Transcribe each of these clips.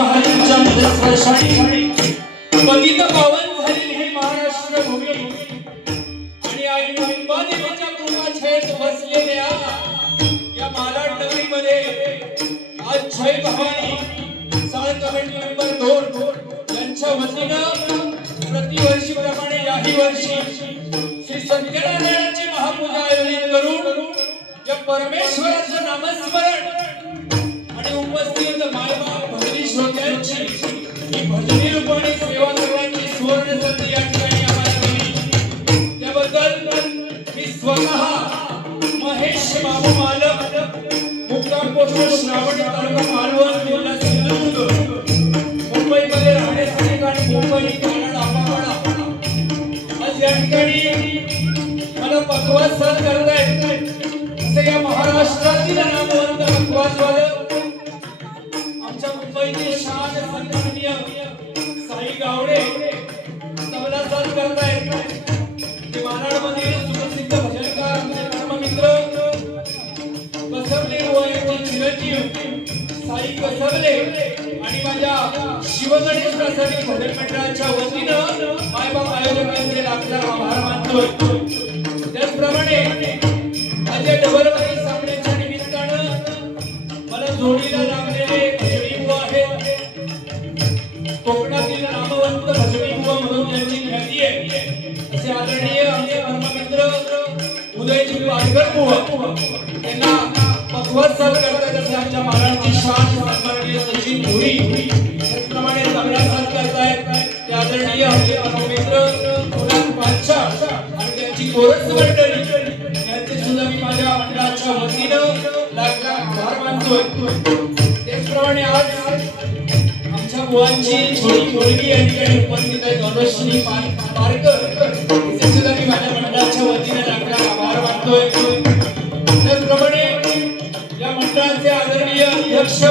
महाराजांच्या मदतस्पर्शाने पतित पावन झालेली ही महाराष्ट्र भूमी आणि आई अंबादेवीच्या कृपाछायेत बसलेल्या या मालाड नगरीमध्ये आज जय भवानी साळ कमिटी नंबर 2 यांच्या वतीनं प्रतिवर्षीप्रमाणे याही वर्षी श्री सत्यनारायणाची महापूजा आयोजित करून या परमेश्वराचं नामस्मरण आणि उपस्थित मायबाप भजनी श्रोत्यांची ही भजनी रूपाने सेवा करण्याची सुवर्ण संधी या ठिकाणी आम्हाला दिली त्याबद्दल मी स्वतः महेश बाबू मालक मुक्काम पोस्ट श्रावणी तालुका मालवण जिल्हा सिंधुदुर्ग मुंबईमध्ये राहण्यासाठी आणि मुंबई कराड आपापडा आज या ठिकाणी मला पकवास सहन करतायत असे या महाराष्ट्रातील नामवंत पकवासवाले आमच्या मुंबईचे शान सन्माननीय साई गावडे तबला साथ करतायत ते मानाडमध्ये सुप्रसिद्ध भजनकार आमचे धर्ममित्र कसबले वयाचे चिरंजीव साई कसबले आणि माझ्या शिवगणेश प्रसादी भजन मंडळाच्या वतीनं मायबाप आयोजकांचे लाखला आभार मानतोय त्याचप्रमाणे माझ्या डबलवारी सामन्याच्या निमित्तानं मला जोडीला लागलेले भजनी बुवा आहेत कोकणातील नामवंत भजनी बुवा म्हणून ज्यांची ख्याती आहे असे आदरणीय आमचे धर्ममित्र उदयजी पालकर बुवा त्यांना पकवास साथ करतात असे आमच्या महाराजची शान सन्माननीय सचिन भुरी त्याचप्रमाणे तबला साथ करतायत ते आदरणीय आमचे धर्ममित्र मुराद पातशाह आणि त्यांची कोरस मंडळी यांचे सुद्धा मी माझ्या मंडळाच्या वतीनं लाख आभार मानतोय त्याचप्रमाणे आज आमच्या बुवांची छोटी मुलगी या ठिकाणी उपस्थित आहे गौरवश्री पारकर तिचे सुद्धा मी माझ्या मंडळाच्या वतीनं लाख आभार मानतोय त्याचप्रमाणे या मंडळाचे आदरणीय अध्यक्ष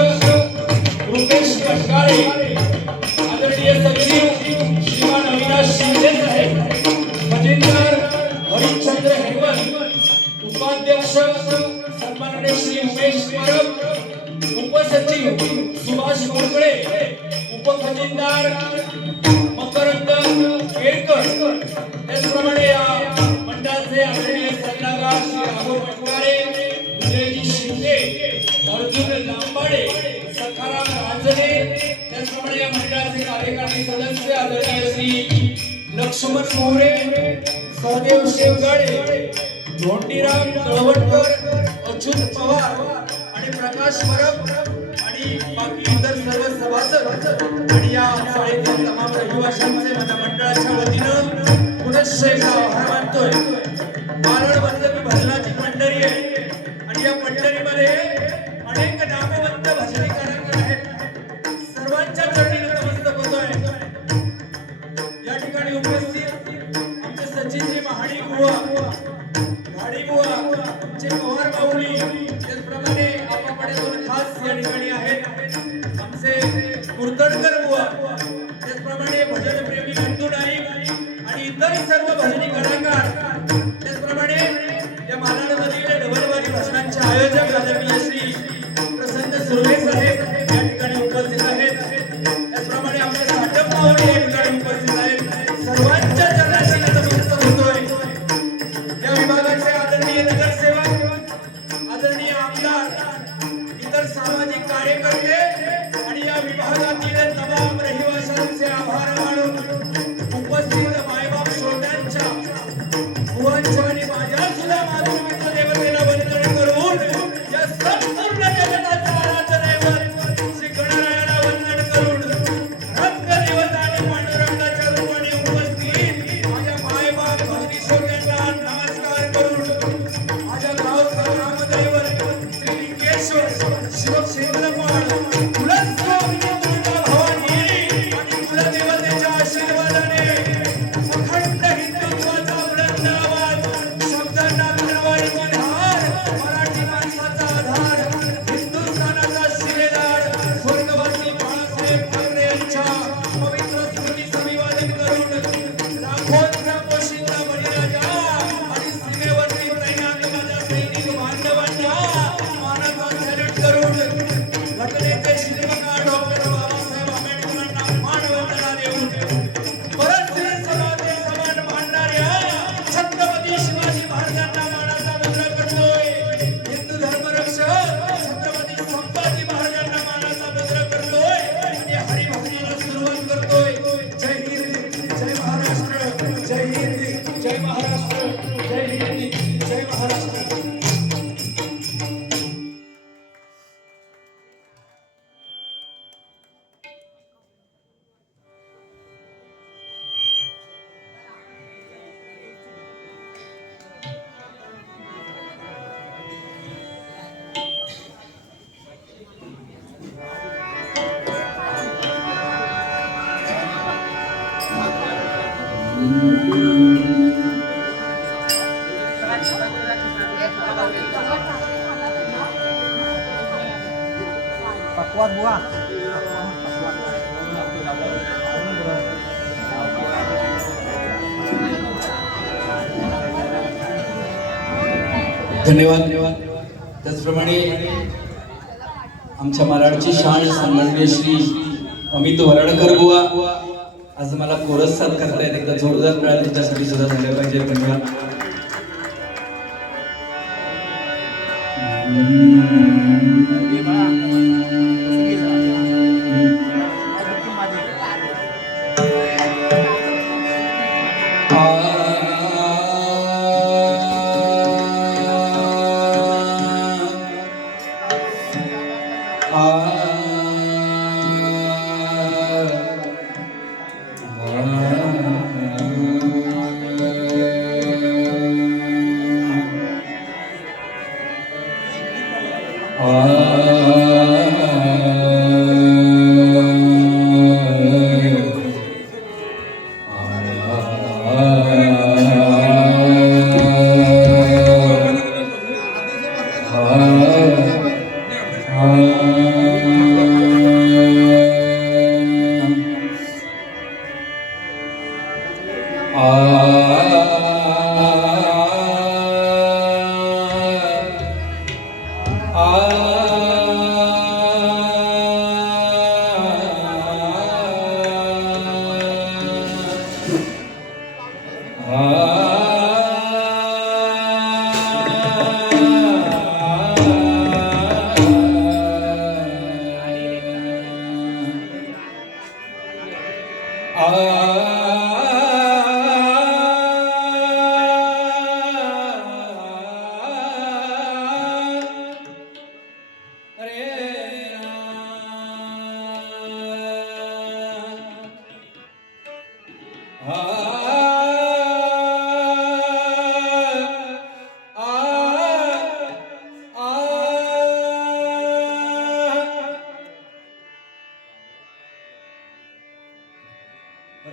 रुपेश कटकाळे आदरणीय सचिव श्रीमान अविनाश शिंदे साहेब भजनकार हरिश्चंद्र हेमंत उपाध्यक्ष सन्माननीय श्री उमेश परब उपसचिव सुभाष मोकळे उपखजिनदार मकरंद केळकर त्याचप्रमाणे या मंडळाचे आदरणीय सल्लागार श्री राघव पटवारे विजयजी शिंदे अर्जुन लांबाडे सखाराम राजने त्याचप्रमाणे या मंडळाचे कार्यकारी सदस्य आदरणीय श्री लक्ष्मण मोरे सहदेव शेवगाडे धोंडीराम तळवटकर अच्युत पवार आणि प्रकाश परब आणि बाकी इतर सर्व सभासद आणि या शाळेतील तमाम रहिवाशांचे माझ्या मंडळाच्या वतीनं पुनश्च एकदा आभार मानतोय मारळमध्ये मी भजनाची मंडळी आहे आणि या मंडळीमध्ये अनेक नामवंत भजनी कलाकार आहेत सर्वांच्या चरणी नतमस्तक होतोय या ठिकाणी उपस्थित आमचे सचिनजी महाडी बुवा गाडी बुवा आमचे पवार माऊली त्याचप्रमाणे आपापडे दोन खास या ठिकाणी आहेत आमचे कुर्तडकर बुवा त्याचप्रमाणे भजन प्रेमी बंधू नाईक आणि इतर सर्व भजनी कलाकार त्याचप्रमाणे या मालाडमधील डबलवारी भजनांचे आयोजक आदरणीय श्री प्रसन्न सुर्वे साहेब या ठिकाणी उपस्थित आहेत त्याचप्रमाणे आमचे साटप मावळे या ठिकाणी उपस्थित आहेत सर्वांच्या चरणाशी नतमस्तक होतोय या विभागाचे आदरणीय नगरसेवक आदरणीय आमदार इतर सामाजिक कार्यकर्ते आणि या विभागातील तमाम रहिवाशांचे आभार मानून उपस्थित मायबाप श्रोत्यांच्या Pakuan buah. धन्यवाद. त्याचप्रमाणे आमच्या मराठची शान सन्माननीय श्री अमित वराडकर बुवा आज मला कोरस साथ करतायत. एकदा जोरदार टाळ्या तुमच्यासाठी सुद्धा झाल्या पाहिजे. धन्यवाद.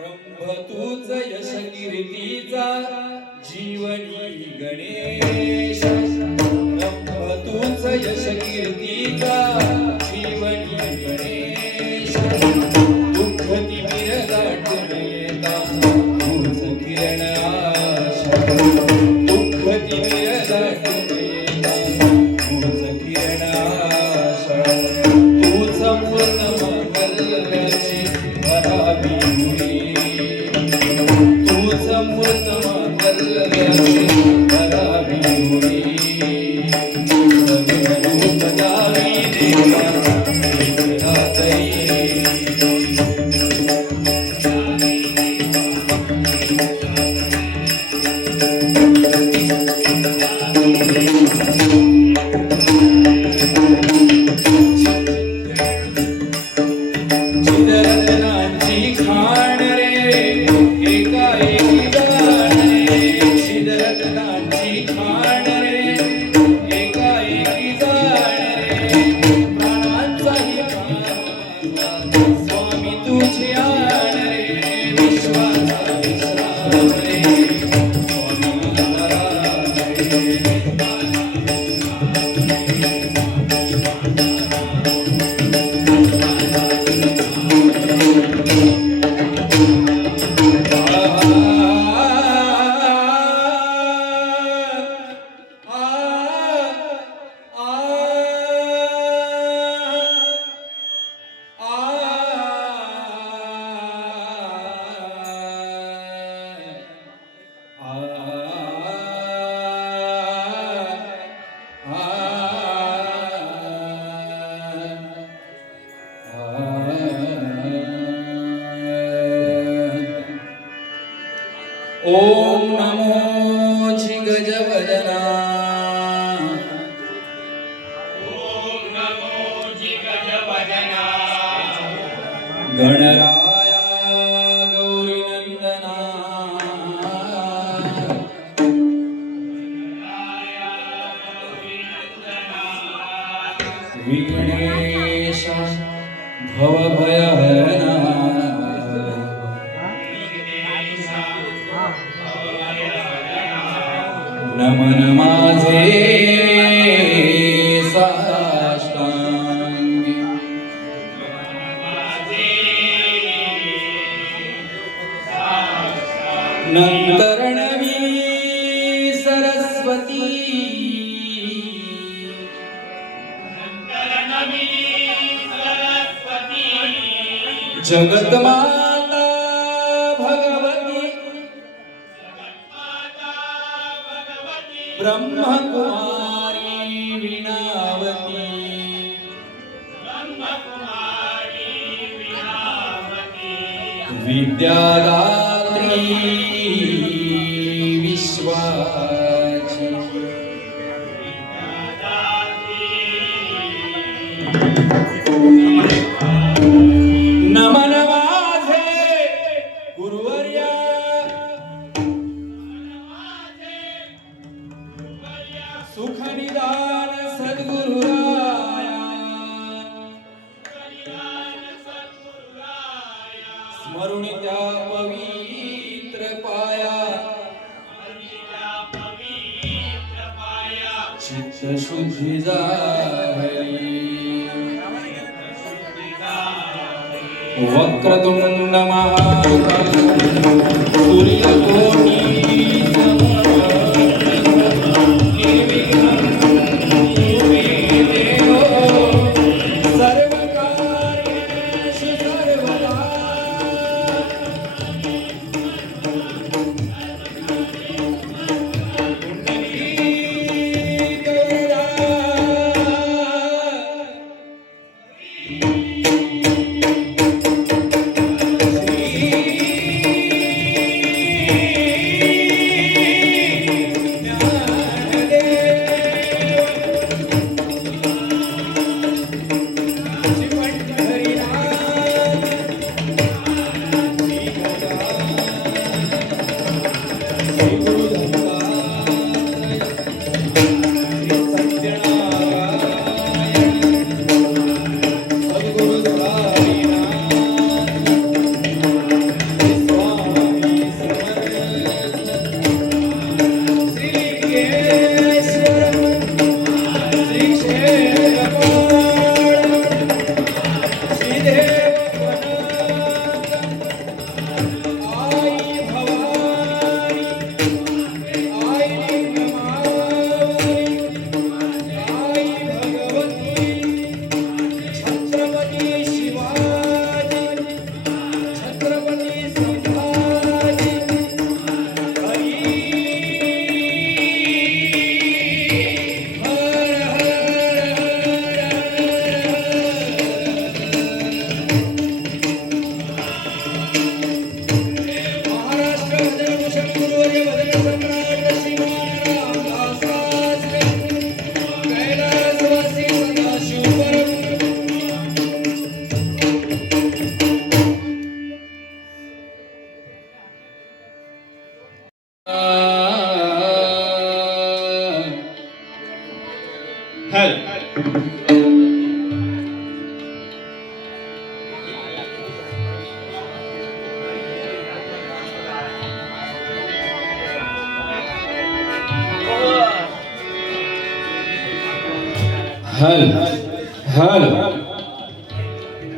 रंभ तूच यश कीर्तीचा जीवनी गणेश. रंभ तूच यश कीर्तीचा जीवनी गणेश. दुःख तिमिर दाटून येता तूच किरण आशा. दुःख तिमिर दाटून येता तूच किरण आशा. तूच पूर्ण मंगल्याची भरावी मुली. तूच पूर्ण मंगल्याची भरावी मुली. सगळं रूप दावी देवा एकनाथई. चिदरत्नांची खाण रे एकाएकी जाण रे. चिदरत्नांची खाण रे एकाएकी जाण रे. प्राणांचाही प्राण स्वामी तुझे आण रे. विश्वाचा विश्राम रे स्वामी नारायण रे. ओम नमो जिगजवदना. ओम नमो जिगजवदना. गणराया गौरीनंदना. विघ्नेश भवभयहरणा. नमन माझे साष्टांगी नंतर नवी सरस्वती जगत माता भगवती ब्रह्मकुमारी वीणावती विद्यादात्री विश्वाची नमन माझे गुरुवर्या सुख निदान सद्गुरुराया स्मरुण त्या पवित्र पाया चित्त शुद्धी झाली वक्रतुंड महाकाय सूर्यकोटी हल हल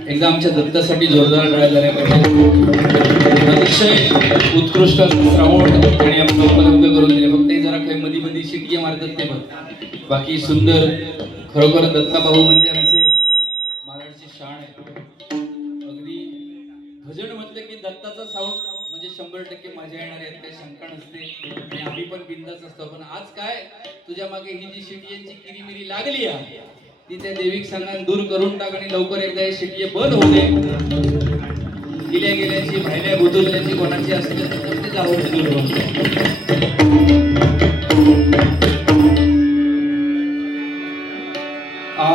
एकदा आमच्या दत्तासाठी जोरदार टाळ्या झाल्या पाहिजे. अतिशय उत्कृष्ट श्रावण आणि आम्हाला उपलब्ध करून दिले. फक्त हे जरा काही मध्ये मध्ये शिटके मारतात ते बघ. बाकी सुंदर. खरोखर दत्ता भाऊ म्हणजे आमचे महाराष्ट्राची शान आहे. अगदी भजन म्हटलं की दत्ताचा साऊंड म्हणजे 100% मजा येणार आहे, काही शंका नसते. आणि आम्ही पण बिंदाच असतो. पण आज काय तुझ्या मागे ही जी शिटियांची किरीमिरी लागली आहे ती त्या देवीक सांगान दूर करून टाक आणि लवकर एकदा हे शिटिये बंद होऊ दे. गेल्या गेल्याची भायल्या गुदुरल्याची कोणाची असली तर ते जाऊ दूर होऊन. आ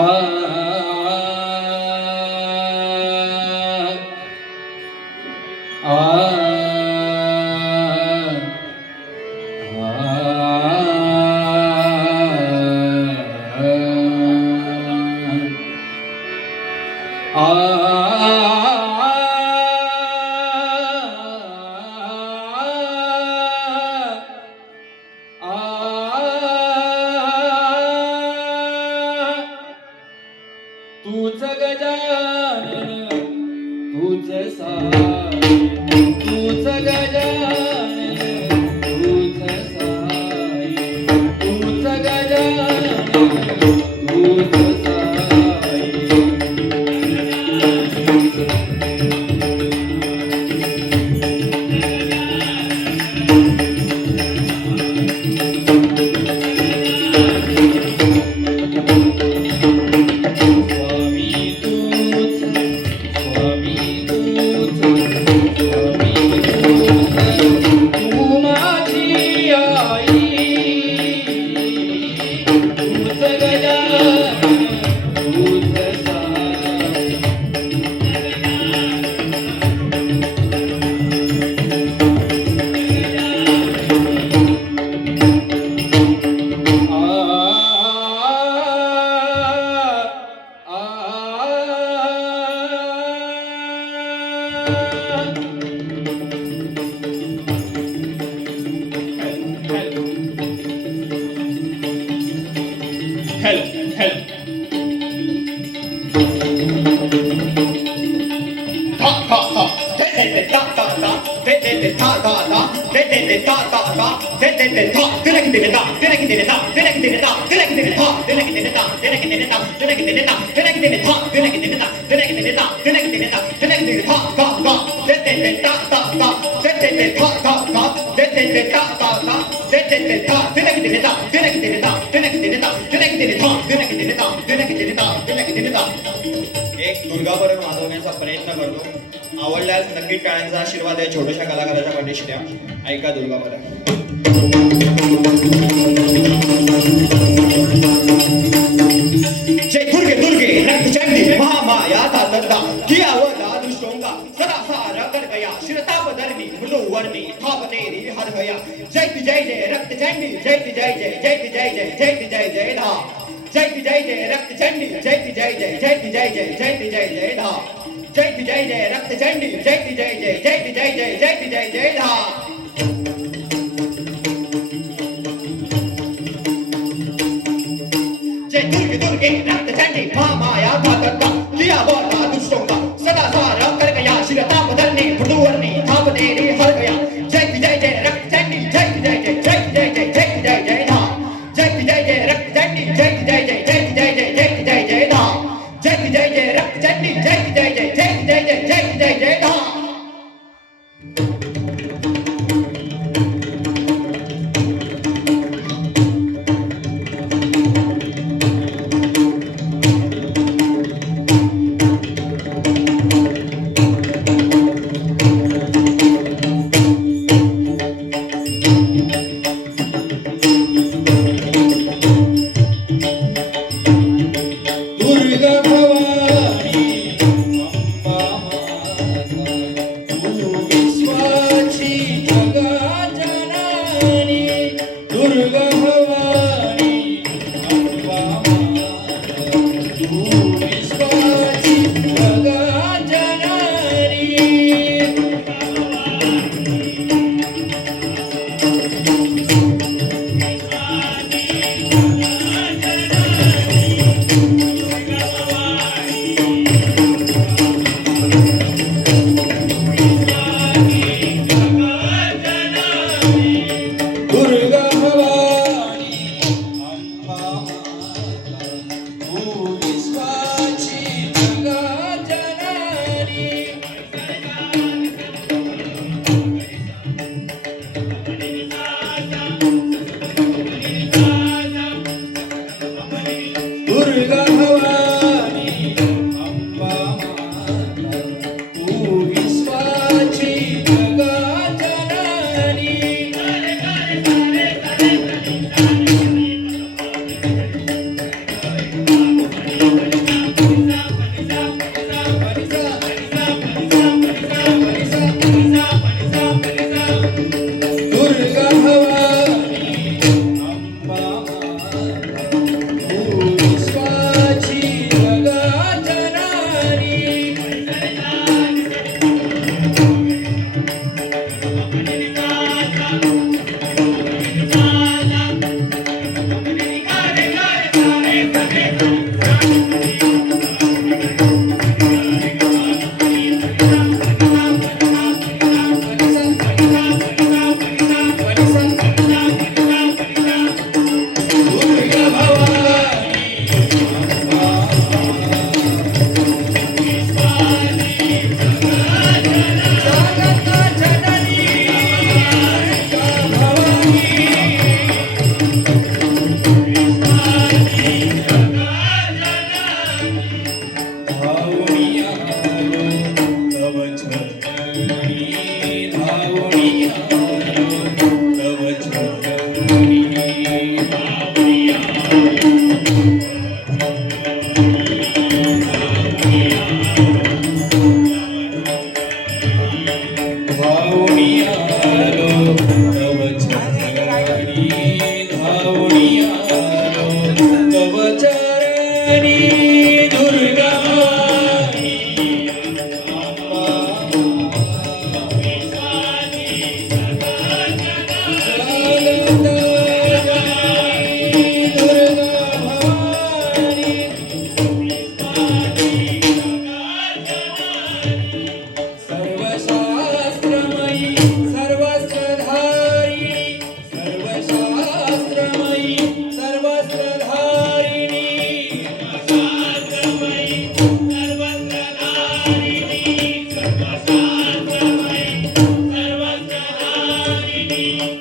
हॅलो हॅलो था था था ते ता ता ता ते था ता ता ते ता ता ता ते था तिलक दिले ता तिलक दिले ता तिलक दिले ता तिलक दिले था तिलक दिले ता तिलक दिले ता तिलक दिले ता तिलक दिले था तिलक दिले ता तिलक दिले ता तिलक दिले ता तिलक दिले था ता ता ते ता ता ता ते था ता ता ते ता ता ता ते था तिलक दिले ता तिलक दिले ता तिलक दिले ता तिलक दिले था तिलक दिले ता तिलक दिले ता तिलक दिले ता एक दुर्गाभरण वाजवण्याचा प्रयत्न करतो. आवडल्यास नक्की टाळ्यांचा आशीर्वाद या छोट्याशा कलाकाराच्या पाठीशी द्या. ऐका दुर्गाभरण. जय दुर्गे दुर्गे रक्तचंडी महामाया तातंदा कियावदा दुष्टोंगा सरासार कर गया शिरताप धरणी मृदुवर्णी थाप तेरी हर गया जय जय जय रक्तचंडी जय जय जय जय जय जय जय जय जय धा जय जय जय रक्तचंडी जय जय जय जय जय जय जय जय धा जय जय जय रक्तचंडी जय जय जय जय जय जय धा जय दुर्गे दुर्गे रक्तचंडी महामाया तातंदा कियावदा दुष्टोंगा सदासार कर गया शिरताप धरणी मृदुवर्णी थाप तेरी हर गया जय जय जय रक्तचंडी जय जय जय जय जय जय धा जय जय जय रक्तचंडी जय जय जय जय धा जय जय जय रक्तचंडी जय जय जय धा दुर्गा भवानी अंबा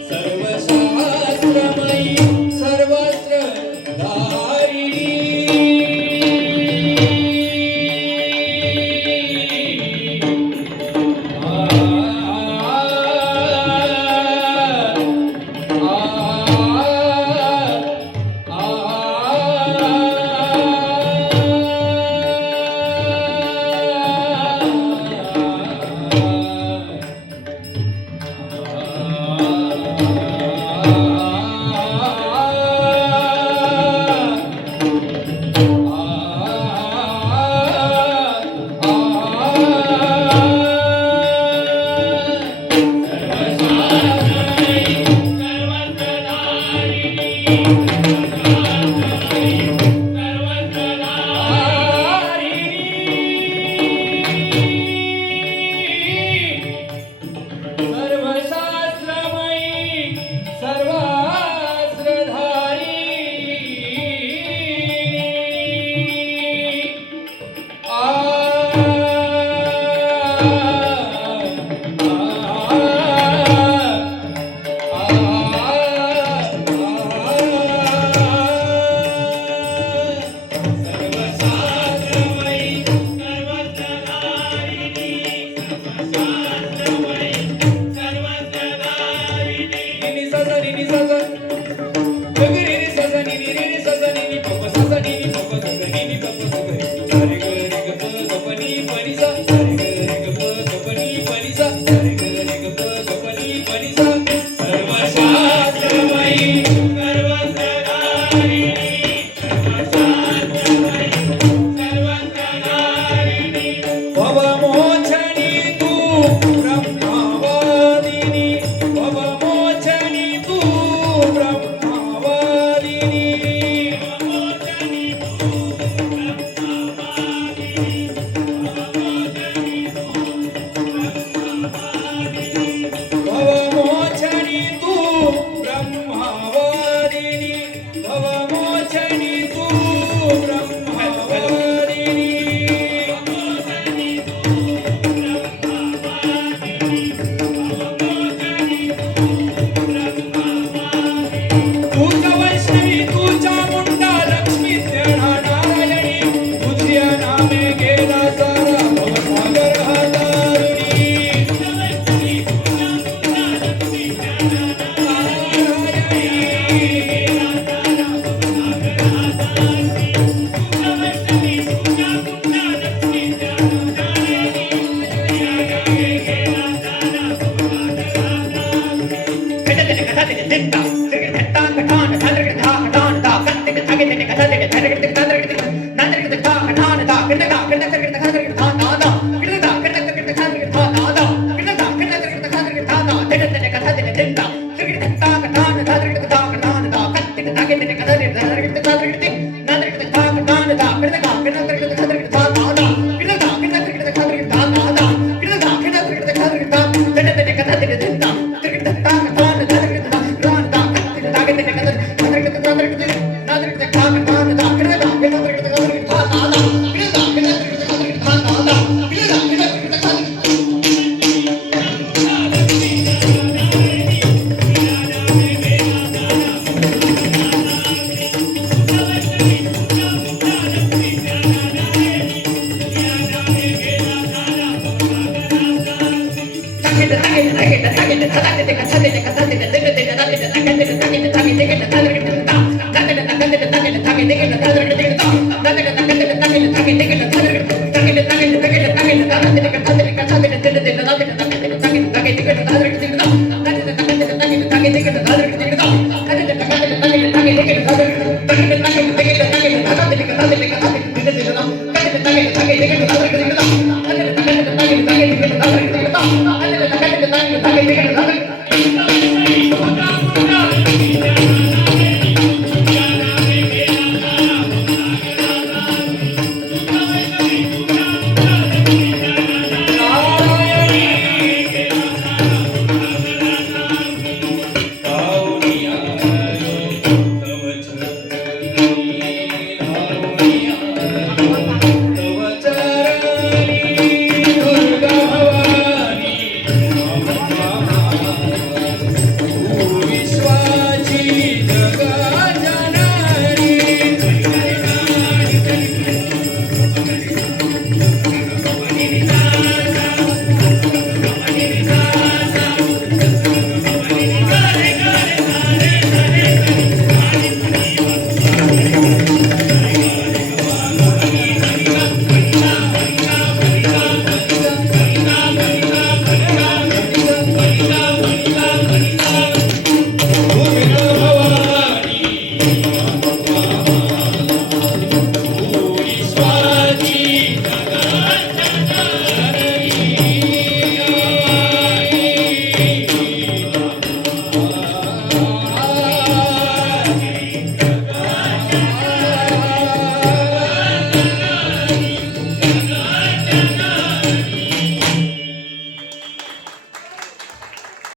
सर्वशास्त्रमयी सर्वस्त्र भवमोचनी तू ब्रह्मवादिनी भवमोचनी तू ब्रह्मवादिनी भवमोचनी तू ब्रह्मवादिनी भवमोचनी तू ब्रह्मवादिनी तुझ्या वैष्णवी तुझ्या मुंडा लक्ष्मी तेढा नारायणी तुझ्या नामे गेला सारा भवसागर हातारुणी Thank you.